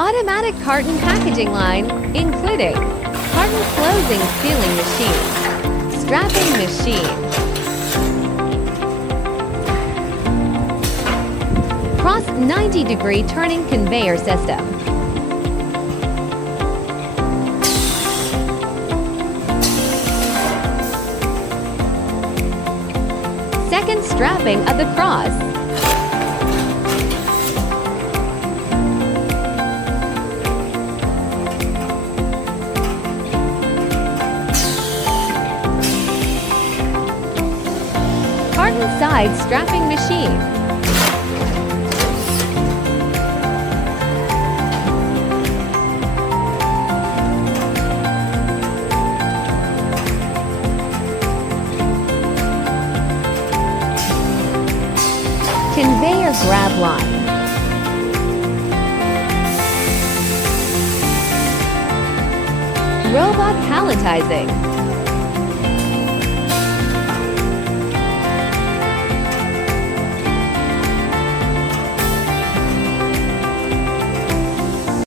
Automatic carton packaging line, including carton closing sealing machine, strapping machine, cross 90-degree turning conveyor system, second strapping of the cross, carton side strapping machine, conveyor grab line, robot palletizing,